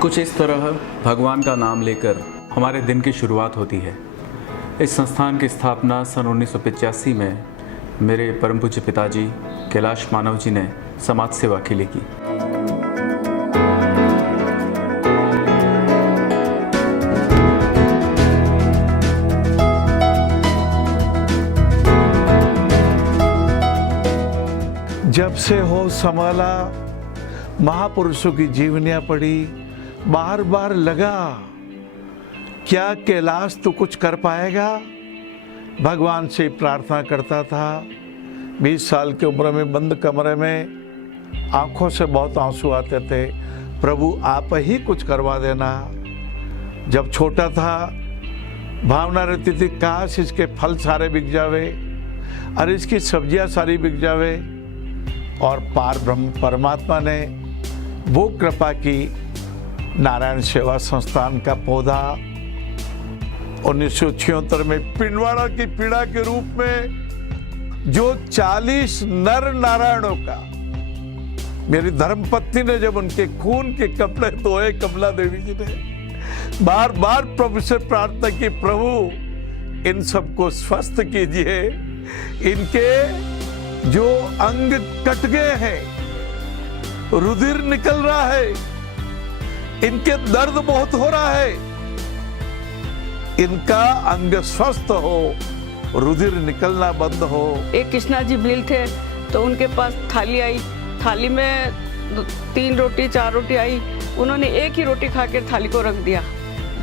कुछ इस तरह भगवान का नाम लेकर हमारे दिन की शुरुआत होती है। इस संस्थान की स्थापना सन 1985 में मेरे परम पूज्य पिताजी कैलाश मानव जी ने समाज सेवा के लिए की। जब से होश संभाला, महापुरुषों की जीवनियां पढ़ी, बार बार लगा क्या कैलाश तू कुछ कर पाएगा। भगवान से प्रार्थना करता था। 20 साल की उम्र में बंद कमरे में आंखों से बहुत आंसू आते थे, प्रभु आप ही कुछ करवा देना। जब छोटा था भावना रहती थी काश इसके फल सारे बिक जावे और इसकी सब्जियां सारी बिक जावे, और पार ब्रह्म परमात्मा ने वो कृपा की। नारायण सेवा संस्थान का पौधा 1976 में पिंडवाड़ा की पीड़ा के रूप में जो 40 नर नारायणों का, मेरी धर्मपत्नी ने जब उनके खून के कपड़े धोए, कमला देवी जी ने बार बार प्रभु से प्रार्थना की, प्रभु इन सबको स्वस्थ कीजिए, इनके जो अंग कट गए हैं, रुधिर निकल रहा है, इनके दर्द बहुत हो रहा है, इनका अंग स्वस्थ हो, रुधिर निकलना बंद हो। एक कृष्णा जी भील थे तो उनके पास थाली आई, थाली में 3 रोटी 4 रोटी आई, उन्होंने एक ही रोटी खा के थाली को रख दिया।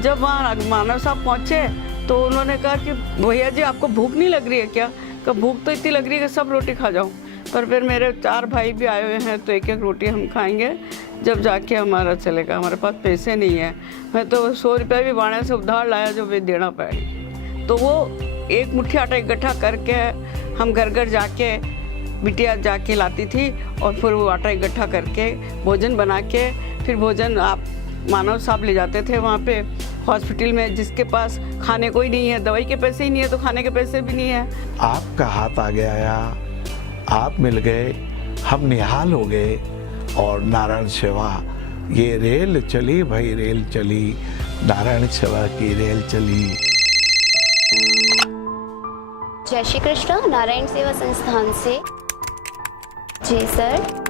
जब वहाँ मानव साहब पहुँचे तो उन्होंने कहा कि भैया जी आपको भूख नहीं लग रही है क्या? कि भूख तो इतनी लग रही है कि सब रोटी खा जाऊँ, पर फिर मेरे 4 भाई भी आए हुए हैं तो एक एक रोटी हम खाएंगे जब जाके हमारा चलेगा। हमारे पास पैसे नहीं है, मैं तो 100 रुपये भी बाणे से उधार लाया जो वे देना पड़े। तो वो एक मुट्ठी आटा इकट्ठा करके हम घर घर जाके बिटिया जाके लाती थी और फिर वो आटा इकट्ठा करके भोजन बना के फिर भोजन आप मानव साहब ले जाते थे वहाँ पे हॉस्पिटल में, जिसके पास खाने को ही नहीं है, दवाई के पैसे ही नहीं है तो खाने के पैसे भी नहीं है। आपका हाथ आगे आया, आप मिल गए, हम निहाल हो गए और नारायण सेवा ये रेल चली भाई, रेल चली, नारायण सेवा की रेल चली। जय श्री कृष्ण। नारायण सेवा संस्थान से। जी सर,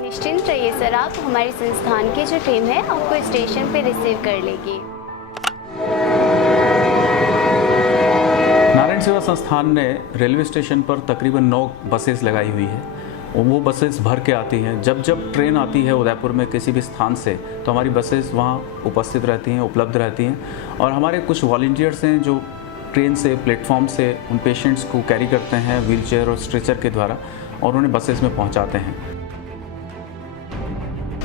निश्चिंत रहिए सर, आप हमारी संस्थान की जो टीम है आपको स्टेशन पे रिसीव कर लेगी। नारायण सेवा संस्थान ने रेलवे स्टेशन पर तकरीबन 9 बसेस लगाई हुई है और वो बसेस भर के आती हैं। जब जब ट्रेन आती है उदयपुर में किसी भी स्थान से तो हमारी बसेस वहाँ उपस्थित रहती हैं, उपलब्ध रहती हैं, और हमारे कुछ वॉलंटियर्स हैं जो ट्रेन से, प्लेटफॉर्म से उन पेशेंट्स को कैरी करते हैं व्हीलचेयर और स्ट्रेचर के द्वारा और उन्हें बसेस में पहुँचाते हैं।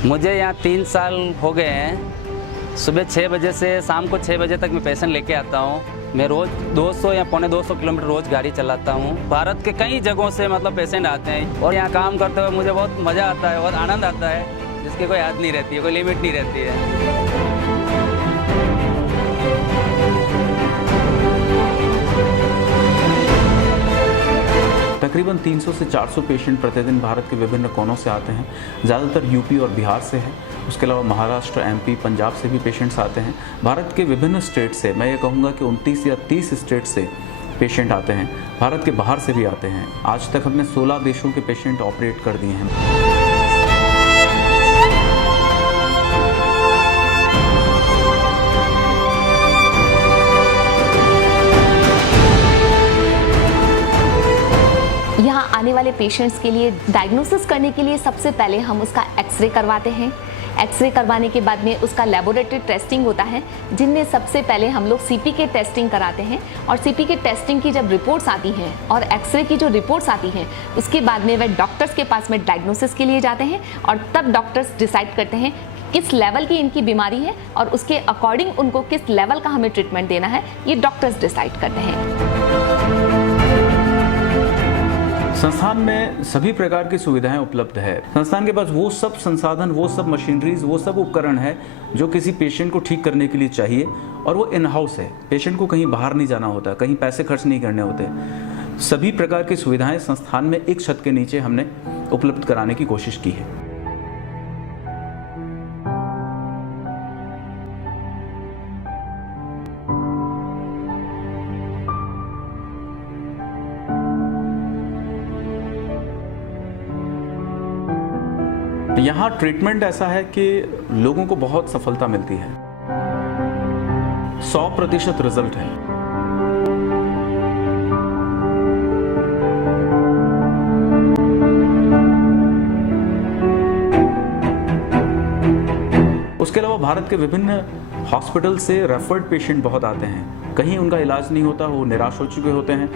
मुझे यहाँ 3 साल हो गए हैं। सुबह 6 बजे से शाम को 6 बजे तक मैं पेशेंट लेके आता हूँ। मैं रोज़ 200 या पौने 200 किलोमीटर रोज़ गाड़ी चलाता हूँ। भारत के कई जगहों से मतलब पेशेंट आते हैं और यहाँ काम करते हुए मुझे बहुत मज़ा आता है, बहुत आनंद आता है, जिसकी कोई हद नहीं रहती है, कोई लिमिट नहीं रहती है। तकरीबन 300 से 400 पेशेंट प्रतिदिन भारत के विभिन्न कोनों से आते हैं। ज़्यादातर यूपी और बिहार से है, उसके अलावा महाराष्ट्र, एमपी, पंजाब से भी पेशेंट्स आते हैं। भारत के विभिन्न स्टेट से, मैं ये कहूँगा कि 29 या 30 स्टेट से पेशेंट आते हैं। भारत के बाहर से भी आते हैं। आज तक हमने 16 देशों के पेशेंट ऑपरेट कर दिए हैं। यहाँ आने वाले पेशेंट्स के लिए डायग्नोसिस करने के लिए सबसे पहले हम उसका एक्सरे करवाते हैं। एक्सरे करवाने के बाद में उसका लेबोरेटरी टेस्टिंग होता है, जिनमें सबसे पहले हम लोग सीपी के टेस्टिंग कराते हैं। और सीपी के टेस्टिंग की जब रिपोर्ट्स आती हैं और एक्सरे की जो रिपोर्ट्स आती हैं, उसके बाद में वह डॉक्टर्स के पास में डायग्नोसिस के लिए जाते हैं और तब डॉक्टर्स डिसाइड करते हैं किस लेवल की इनकी बीमारी है और उसके अकॉर्डिंग उनको किस लेवल का हमें ट्रीटमेंट देना है, ये डॉक्टर्स डिसाइड करते हैं। संस्थान में सभी प्रकार की सुविधाएं उपलब्ध है। संस्थान के पास वो सब संसाधन, वो सब मशीनरीज, वो सब उपकरण है जो किसी पेशेंट को ठीक करने के लिए चाहिए, और वो इन हाउस है। पेशेंट को कहीं बाहर नहीं जाना होता, कहीं पैसे खर्च नहीं करने होते। सभी प्रकार की सुविधाएं संस्थान में एक छत के नीचे हमने उपलब्ध कराने की कोशिश की है। यहाँ ट्रीटमेंट ऐसा है कि लोगों को बहुत सफलता मिलती है, 100% रिजल्ट है। उसके अलावा भारत के विभिन्न हॉस्पिटल से रेफर्ड पेशेंट बहुत आते हैं। कहीं उनका इलाज नहीं होता, वो निराश हो चुके होते हैं,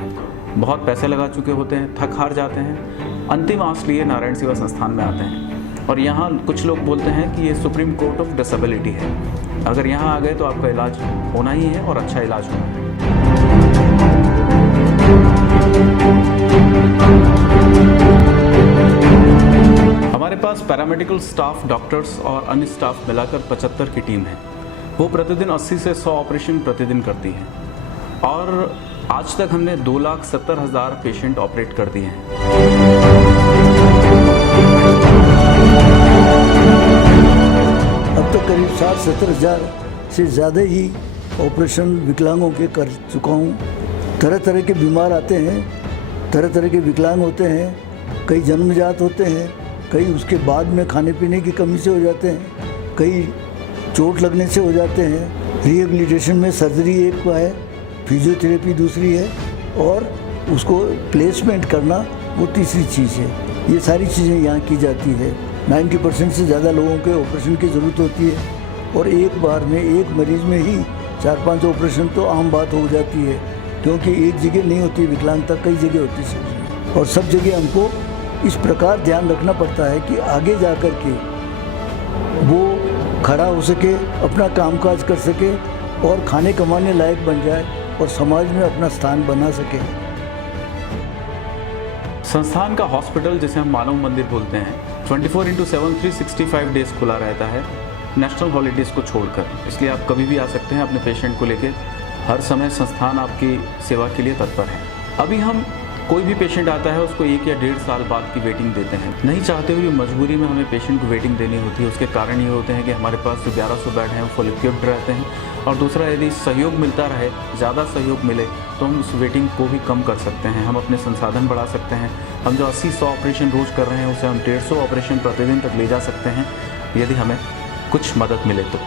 बहुत पैसे लगा चुके होते हैं, थक हार जाते हैं, अंतिम आस लिए नारायण सेवा संस्थान में आते हैं। और यहाँ कुछ लोग बोलते हैं कि ये सुप्रीम कोर्ट ऑफ डिसेबिलिटी है, अगर यहाँ आ गए तो आपका इलाज होना ही है और अच्छा इलाज होना है। हमारे पास पैरामेडिकल स्टाफ, डॉक्टर्स और अन्य स्टाफ मिलाकर 75 की टीम है। वो प्रतिदिन 80 से 100 ऑपरेशन प्रतिदिन करती है और आज तक हमने 2,70,000 पेशेंट ऑपरेट कर दिए हैं। अब तक करीब 60-70 हज़ार से ज़्यादा ही ऑपरेशन विकलांगों के कर चुका हूँ। तरह तरह के बीमार आते हैं, तरह तरह के विकलांग होते हैं, कई जन्मजात होते हैं, कई उसके बाद में खाने पीने की कमी से हो जाते हैं, कई चोट लगने से हो जाते हैं। रिहेबिलिटेशन में सर्जरी एक है, फिजियोथेरेपी दूसरी है और उसको प्लेसमेंट करना वो तीसरी चीज़ है। ये सारी चीज़ें यहाँ की जाती है। 90% से ज़्यादा लोगों के ऑपरेशन की ज़रूरत होती है और एक बार में एक मरीज़ में ही 4-5 ऑपरेशन तो आम बात हो जाती है, क्योंकि एक जगह नहीं होती विकलांगता, कई जगह होती है। और सब जगह हमको इस प्रकार ध्यान रखना पड़ता है कि आगे जा कर के वो खड़ा हो सके, अपना कामकाज कर सके और खाने कमाने लायक बन जाए और समाज में अपना स्थान बना सके। संस्थान का हॉस्पिटल, जिसे हम मानव मंदिर बोलते हैं, 24/7 365 डेज खुला रहता है, नेशनल हॉलीडेज को छोड़कर। इसलिए आप कभी भी आ सकते हैं अपने पेशेंट को लेकर। हर समय संस्थान आपकी सेवा के लिए तत्पर है। अभी हम कोई भी पेशेंट आता है उसको 1 या 1.5 साल बाद की वेटिंग देते हैं। नहीं चाहते हुए मजबूरी में हमें पेशेंट को वेटिंग देनी होती है। उसके कारण ये होते हैं कि हमारे पास जो 1100 बेड हैं वो फुल इक्विप्ड रहते हैं, और दूसरा, यदि सहयोग मिलता रहे, ज़्यादा सहयोग मिले, तो हम उस वेटिंग को भी कम कर सकते हैं। हम अपने संसाधन बढ़ा सकते हैं। हम जो 80-100 ऑपरेशन रोज़ कर रहे हैं उसे हम 150 ऑपरेशन प्रतिदिन तक ले जा सकते हैं, यदि हमें कुछ मदद मिले तो।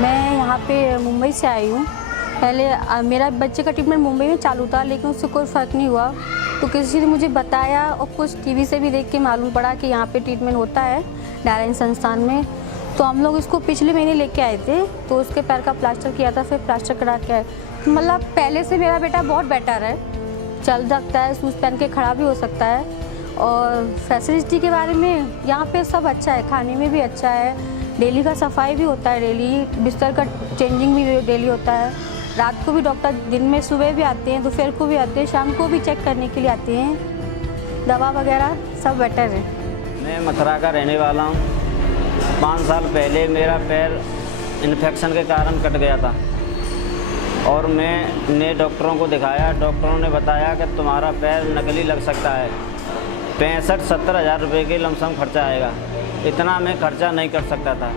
मैं यहाँ पे मुंबई से आई हूँ। पहले मेरा बच्चे का ट्रीटमेंट मुंबई में चालू था, लेकिन उससे कोई फ़र्क नहीं हुआ। तो किसी ने मुझे बताया और कुछ टीवी से भी देख के मालूम पड़ा कि यहाँ पे ट्रीटमेंट होता है नारायण संस्थान में। तो हम लोग इसको पिछले महीने लेके आए थे, तो उसके पैर का प्लास्टर किया था, फिर प्लास्टर करा के आए। मतलब पहले से मेरा बेटा बहुत बेटर है, चल सकता है, शूज़ पहन के खड़ा भी हो सकता है। और फैसिलिटी के बारे में यहाँ पे सब अच्छा है, खाने में भी अच्छा है, डेली का सफाई भी होता है, डेली बिस्तर का चेंजिंग भी डेली होता है। रात को भी डॉक्टर दिन में सुबह भी आते हैं, दोपहर को भी आते हैं, शाम को भी चेक करने के लिए आते हैं। दवा वगैरह सब बेटर है। मैं मथुरा का रहने वाला हूँ। 5 साल पहले मेरा पैर इन्फेक्शन के कारण कट गया था और मैंने डॉक्टरों को दिखाया। डॉक्टरों ने बताया कि तुम्हारा पैर नकली लग सकता है, 65-70 हज़ार रुपये के लमसम खर्चा आएगा। इतना मैं खर्चा नहीं कर सकता था।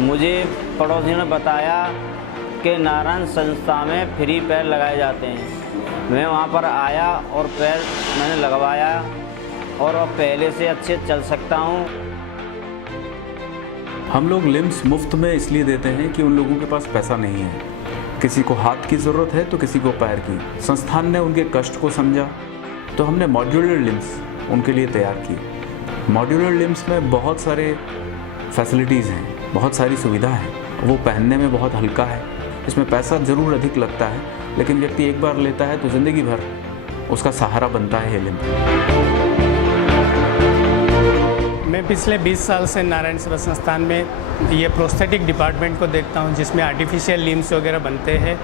मुझे पड़ोसियों ने बताया कि नारायण संस्था में फ्री पैर लगाए जाते हैं। मैं वहाँ पर आया और पैर मैंने लगवाया और अब पहले से अच्छे चल सकता हूँ। हम लोग लिम्स मुफ्त में इसलिए देते हैं कि उन लोगों के पास पैसा नहीं है। किसी को हाथ की ज़रूरत है तो किसी को पैर की। संस्थान ने उनके कष्ट को समझा, तो हमने मॉड्यूलर लिम्स उनके लिए तैयार किए। मॉड्यूलर लिम्स में बहुत सारे फैसिलिटीज़ हैं, बहुत सारी सुविधा है। वो पहनने में बहुत हल्का है। इसमें पैसा ज़रूर अधिक लगता है, लेकिन व्यक्ति एक बार लेता है तो ज़िंदगी भर उसका सहारा बनता है ये लिम्ब। मैं पिछले 20 साल से नारायण सेवा संस्थान में ये प्रोस्थेटिक डिपार्टमेंट को देखता हूँ, जिसमें आर्टिफिशियल लिम्स वगैरह बनते हैं।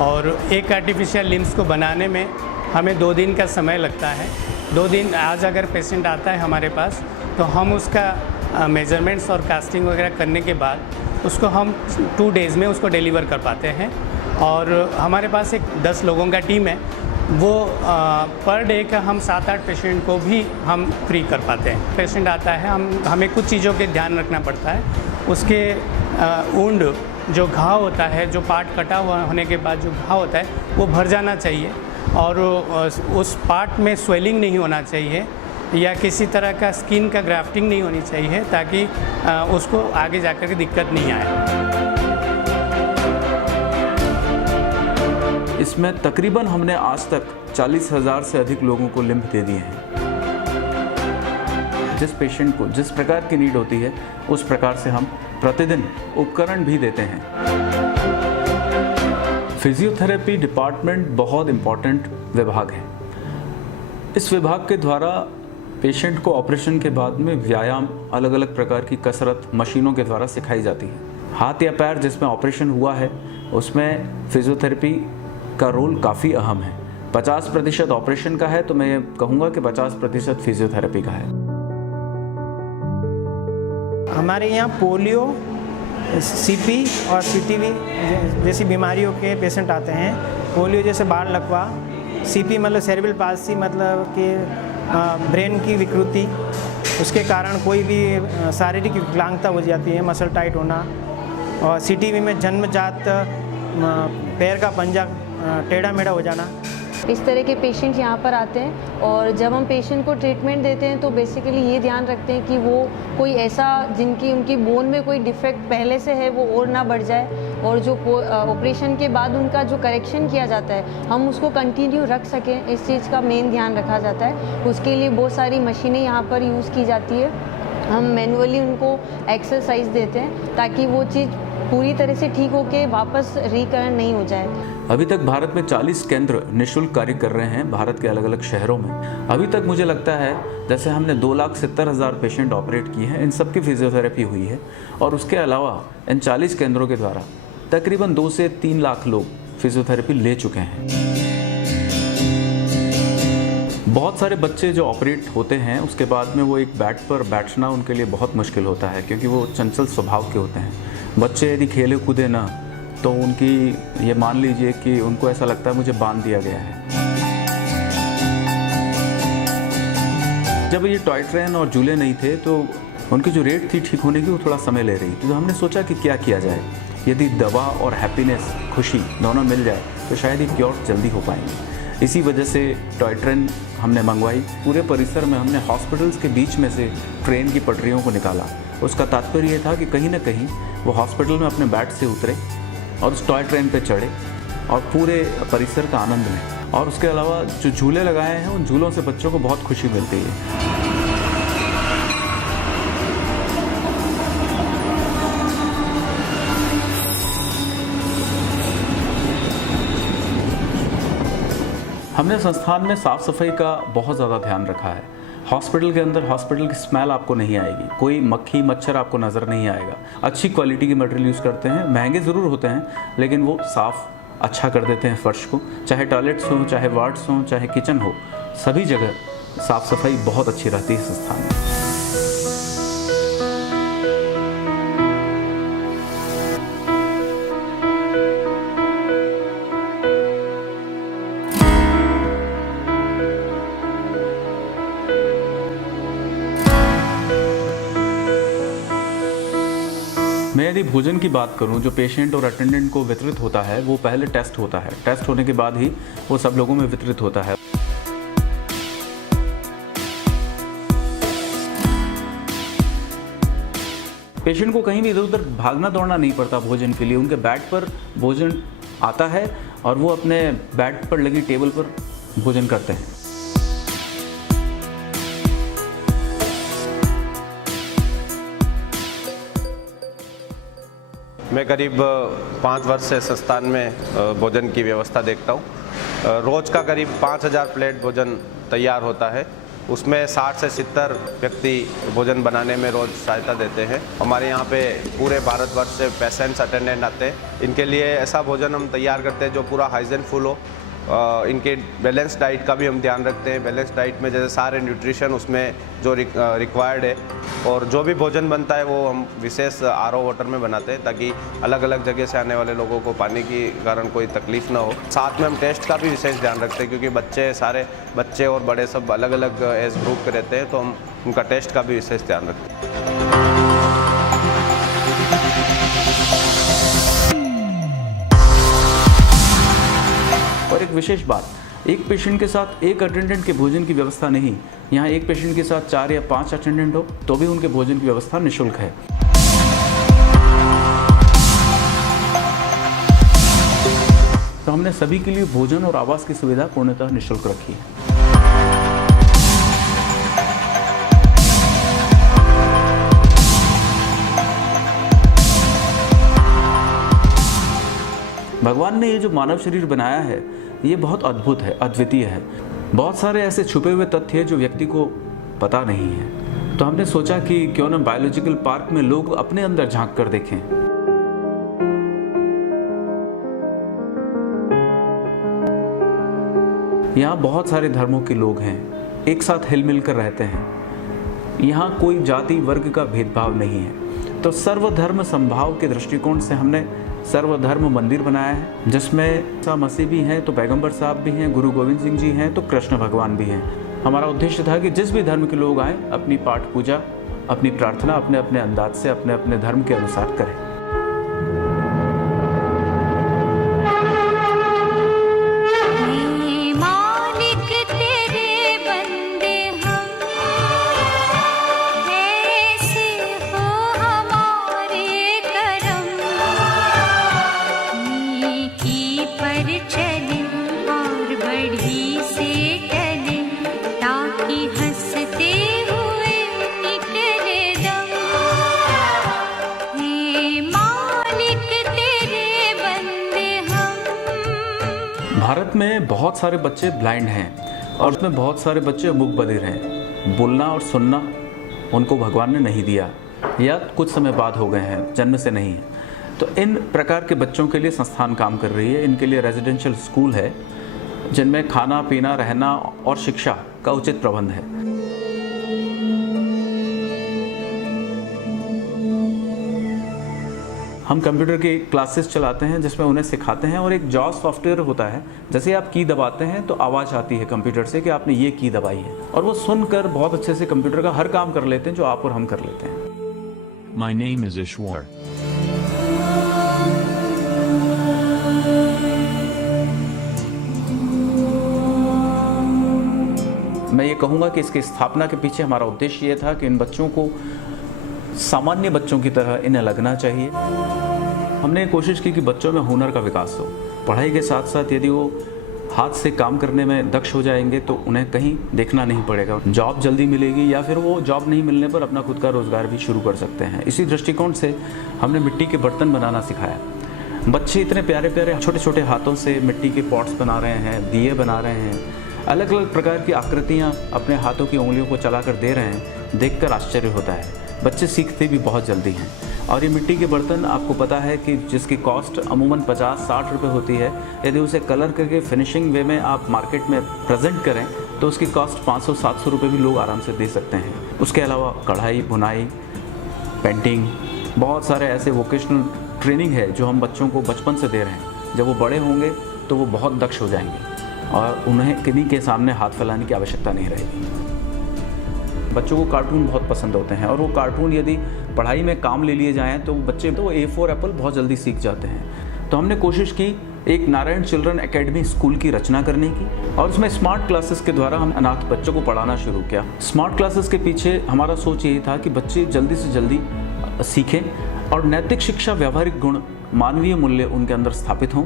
और एक आर्टिफिशियल लिम्स को बनाने में हमें 2 दिन का समय लगता है। 2 दिन, आज अगर पेशेंट आता है हमारे पास तो हम उसका मेजरमेंट्स और कास्टिंग वगैरह करने के बाद उसको हम 2 डेज़ में उसको डिलीवर कर पाते हैं। और हमारे पास एक 10 लोगों का टीम है, वो पर डे का हम 7-8 पेशेंट को भी हम फ्री कर पाते हैं। पेशेंट आता है, हमें कुछ चीज़ों के ध्यान रखना पड़ता है। उसके वुंड जो घाव होता है, जो पार्ट कटा हुआ होने के बाद जो घाव होता है वो भर जाना चाहिए। और उस पार्ट में स्वेलिंग नहीं होना चाहिए या किसी तरह का स्किन का ग्राफ्टिंग नहीं होनी चाहिए, ताकि उसको आगे जाकर के दिक्कत नहीं आए। इसमें तकरीबन हमने आज तक 40,000 से अधिक लोगों को लिम्फ दे दिए हैं। जिस पेशेंट को जिस प्रकार की नीड होती है उस प्रकार से हम प्रतिदिन उपकरण भी देते हैं। फिजियोथेरेपी डिपार्टमेंट बहुत इम्पॉर्टेंट विभाग है। इस विभाग के द्वारा पेशेंट को ऑपरेशन के बाद में व्यायाम, अलग अलग प्रकार की कसरत मशीनों के द्वारा सिखाई जाती है। हाथ या पैर जिसमें ऑपरेशन हुआ है उसमें फिजियोथेरेपी का रोल काफ़ी अहम है। 50% ऑपरेशन का है तो मैं कहूँगा कि 50% फिजियोथेरेपी का है। हमारे यहाँ पोलियो, सीपी और सीटीवी जैसी बीमारियों के पेशेंट आते हैं। पोलियो जैसे बाढ़ लकवा, सीपी मतलब सेरेब्रल पाल्सी मतलब कि ब्रेन की विकृति, उसके कारण कोई भी शारीरिक विकलांगता हो जाती है, मसल टाइट होना। और सीटीवी में जन्मजात पैर का पंजा टेढ़ा मेढ़ा हो जाना। इस तरह के पेशेंट यहाँ पर आते हैं और जब हम पेशेंट को ट्रीटमेंट देते हैं तो बेसिकली ये ध्यान रखते हैं कि वो कोई ऐसा जिनकी उनकी बोन में कोई डिफेक्ट पहले से है वो और ना बढ़ जाए, और जो ऑपरेशन के बाद उनका जो करेक्शन किया जाता है हम उसको कंटिन्यू रख सकें, इस चीज़ का मेन ध्यान रखा जाता है। उसके लिए बहुत सारी मशीनें यहाँ पर यूज़ की जाती है। हम मैनुअली उनको एक्सरसाइज देते हैं ताकि वो चीज़ पूरी तरह से ठीक होके वापस रिकरण नहीं हो जाए। अभी तक भारत में 40 केंद्र निःशुल्क कार्य कर रहे हैं भारत के अलग अलग शहरों में। अभी तक मुझे लगता है जैसे हमने 2,70,000 पेशेंट ऑपरेट किए हैं, इन सब की फिजियोथेरेपी हुई है। और उसके अलावा इन 40 केंद्रों के द्वारा तकरीबन 2 से 3 लाख लोग फिजियोथेरेपी ले चुके हैं। बहुत सारे बच्चे जो ऑपरेट होते हैं उसके बाद में वो एक बेड पर बैठना उनके लिए बहुत मुश्किल होता है, क्योंकि वो चंचल स्वभाव के होते हैं। बच्चे यदि खेले कूदे ना तो उनकी ये मान लीजिए कि उनको ऐसा लगता है मुझे बांध दिया गया है। जब ये टॉय ट्रेन और झूले नहीं थे तो उनकी जो रेट थी ठीक होने की वो थोड़ा समय ले रही थी। तो हमने सोचा कि क्या किया जाए, यदि दवा और हैप्पीनेस, खुशी दोनों मिल जाए तो शायद ये क्योर जल्दी हो पाएंगे। इसी वजह से टॉय ट्रेन हमने मंगवाई। पूरे परिसर में हमने हॉस्पिटल्स के बीच में से ट्रेन की पटरियों को निकाला। उसका तात्पर्य ये था कि कहीं ना कहीं वो हॉस्पिटल में अपने बेड से उतरे और उस टॉय ट्रेन पे चढ़े और पूरे परिसर का आनंद लें। और उसके अलावा जो झूले लगाए हैं उन झूलों से बच्चों को बहुत खुशी मिलती है। हमने संस्थान में साफ़ सफाई का बहुत ज़्यादा ध्यान रखा है। हॉस्पिटल के अंदर हॉस्पिटल की स्मेल आपको नहीं आएगी, कोई मक्खी मच्छर आपको नज़र नहीं आएगा। अच्छी क्वालिटी की मटेरियल यूज़ करते हैं, महंगे ज़रूर होते हैं लेकिन वो साफ़ अच्छा कर देते हैं फर्श को। चाहे टॉयलेट्स हो, चाहे वार्ड्स हो, चाहे किचन हो, सभी जगह साफ़ सफाई बहुत अच्छी रहती है संस्थान में। मैं यदि भोजन की बात करूं, जो पेशेंट और अटेंडेंट को वितरित होता है वो पहले टेस्ट होता है। टेस्ट होने के बाद ही वो सब लोगों में वितरित होता है। पेशेंट को कहीं भी इधर उधर भागना दौड़ना नहीं पड़ता भोजन के लिए। उनके बेड पर भोजन आता है और वो अपने बेड पर लगी टेबल पर भोजन करते हैं। मैं करीब 5 वर्ष से संस्थान में भोजन की व्यवस्था देखता हूँ। रोज़ का करीब 5,000 प्लेट भोजन तैयार होता है। उसमें 60 से 70 व्यक्ति भोजन बनाने में रोज़ सहायता देते हैं। हमारे यहाँ पे पूरे भारतवर्ष से पेशेंट्स अटेंडेंट आते हैं। इनके लिए ऐसा भोजन हम तैयार करते हैं जो पूरा हाइजीनफुल हो। इनके बैलेंस डाइट का भी हम ध्यान रखते हैं। बैलेंस डाइट में जैसे सारे न्यूट्रिशन उसमें जो रिक्वायर्ड है, और जो भी भोजन बनता है वो हम विशेष आरओ वाटर में बनाते हैं ताकि अलग अलग जगह से आने वाले लोगों को पानी की कारण कोई तकलीफ़ ना हो। साथ में हम टेस्ट का भी विशेष ध्यान रखते हैं क्योंकि सारे बच्चे और बड़े सब अलग अलग एज ग्रुप के रहते हैं, तो हम उनका टेस्ट का भी विशेष ध्यान रखते हैं। और एक विशेष बात, एक पेशेंट के साथ एक अटेंडेंट के भोजन की व्यवस्था नहीं, यहाँ एक पेशेंट के साथ 4 या 5 अटेंडेंट हो तो भी उनके भोजन की व्यवस्था निःशुल्क है। तो हमने सभी के लिए भोजन और आवास की सुविधा पूर्णतः निःशुल्क रखी है। भगवान ने ये जो मानव शरीर बनाया है ये बहुत अद्भुत है, अद्वितीय है। बहुत सारे ऐसे छुपे हुए तथ्य हैं जो व्यक्ति को पता नहीं है। तो हमने सोचा कि क्यों ना बायोलॉजिकल पार्क में लोग अपने अंदर झांक कर देखें। यहाँ बहुत सारे धर्मों के लोग हैं, एक साथ हिल मिल कर रहते हैं। यहाँ कोई जाति वर्ग का भेदभाव नहीं है। तो सर्वधर्म समभाव के दृष्टिकोण से हमने सर्वधर्म मंदिर बनाया है, जिसमें ईसा मसीह भी हैं तो पैगंबर साहब भी हैं, गुरु गोविंद सिंह जी हैं तो कृष्ण भगवान भी हैं। हमारा उद्देश्य था कि जिस भी धर्म के लोग आएँ अपनी पाठ पूजा, अपनी प्रार्थना अपने अपने अंदाज से अपने अपने धर्म के अनुसार करें। भारत में बहुत सारे बच्चे ब्लाइंड हैं और उसमें बहुत सारे बच्चे मूक बधिर हैं। बोलना और सुनना उनको भगवान ने नहीं दिया या कुछ समय बाद हो गए हैं, जन्म से नहीं है। तो इन प्रकार के बच्चों के लिए संस्थान काम कर रही है। इनके लिए रेजिडेंशियल स्कूल है जिनमें खाना पीना रहना और शिक्षा का उचित प्रबंध है। हम कंप्यूटर की क्लासेस चलाते हैं जिसमें उन्हें सिखाते हैं और एक जॉस सॉफ्टवेयर होता है, जैसे आप की दबाते हैं तो आवाज़ आती है कंप्यूटर से कि आपने ये की दबाई है, और वो सुनकर बहुत अच्छे से कंप्यूटर का हर काम कर लेते हैं जो आप और हम कर लेते हैं। My name is Ishwar. मैं ये कहूँगा कि इसकी स्थापना के पीछे हमारा उद्देश्य ये था कि इन बच्चों को सामान्य बच्चों की तरह इन्हें लगना चाहिए। हमने कोशिश की कि बच्चों में हुनर का विकास हो। पढ़ाई के साथ साथ यदि वो हाथ से काम करने में दक्ष हो जाएंगे तो उन्हें कहीं देखना नहीं पड़ेगा, जॉब जल्दी मिलेगी या फिर वो जॉब नहीं मिलने पर अपना खुद का रोज़गार भी शुरू कर सकते हैं। इसी दृष्टिकोण से हमने मिट्टी के बर्तन बनाना सिखाया। बच्चे इतने प्यारे प्यारे छोटे छोटे हाथों से मिट्टी के पॉट्स बना रहे हैं, दिए बना रहे हैं, अलग अलग प्रकार की आकृतियाँ अपने हाथों की उंगलियों को चलाकर दे रहे हैं। देखकर आश्चर्य होता है। बच्चे सीखते भी बहुत जल्दी हैं। और ये मिट्टी के बर्तन आपको पता है कि जिसकी कॉस्ट अमूमन 50-60 रुपये होती है, यदि उसे कलर करके फिनिशिंग वे में आप मार्केट में प्रेजेंट करें तो उसकी कॉस्ट 500-700 रुपये भी लोग आराम से दे सकते हैं। उसके अलावा कढ़ाई, बुनाई, पेंटिंग, बहुत सारे ऐसे वोकेशनल ट्रेनिंग है जो हम बच्चों को बचपन से दे रहे हैं। जब वो बड़े होंगे तो वो बहुत दक्ष हो जाएंगे और उन्हें किन्हीं के सामने हाथ फैलाने की आवश्यकता नहीं रहेगी। बच्चों को कार्टून बहुत पसंद होते हैं और वो कार्टून यदि पढ़ाई में काम ले लिए जाएं तो बच्चे तो A4 एप्पल बहुत जल्दी सीख जाते हैं। तो हमने कोशिश की एक नारायण चिल्ड्रन एकेडमी स्कूल की रचना करने की और उसमें स्मार्ट क्लासेस के द्वारा हम अनाथ बच्चों को पढ़ाना शुरू किया। स्मार्ट क्लासेस के पीछे हमारा सोच यही था कि बच्चे जल्दी से जल्दी सीखें और नैतिक शिक्षा, व्यावहारिक गुण, मानवीय मूल्य उनके अंदर स्थापित हों।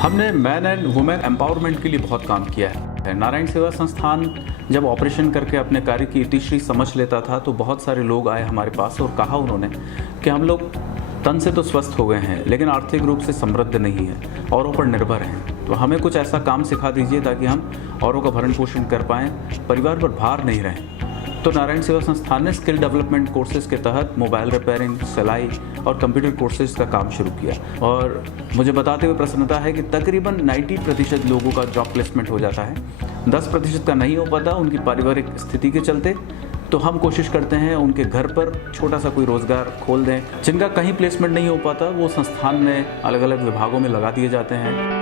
हमने मैन एंड वुमेन एम्पावरमेंट के लिए बहुत काम किया है। नारायण सेवा संस्थान जब ऑपरेशन करके अपने कार्य की इतिश्री समझ लेता था तो बहुत सारे लोग आए हमारे पास और कहा उन्होंने कि हम लोग तन से तो स्वस्थ हो गए हैं लेकिन आर्थिक रूप से समृद्ध नहीं है, औरों पर निर्भर हैं। तो हमें कुछ ऐसा काम सिखा दीजिए ताकि हम औरों का भरण पोषण कर पाएँ, परिवार पर भार नहीं रहें। तो नारायण सेवा संस्थान ने स्किल डेवलपमेंट कोर्सेज के तहत मोबाइल रिपेयरिंग, सिलाई और कंप्यूटर कोर्सेज का काम शुरू किया और मुझे बताते हुए प्रसन्नता है कि तकरीबन 90% लोगों का जॉब प्लेसमेंट हो जाता है 10% का नहीं हो पाता उनकी पारिवारिक स्थिति के चलते, तो हम कोशिश करते हैं उनके घर पर छोटा सा कोई रोज़गार खोल दें। जिनका कहीं प्लेसमेंट नहीं हो पाता वो संस्थान में अलग अलग विभागों में लगा दिए जाते हैं।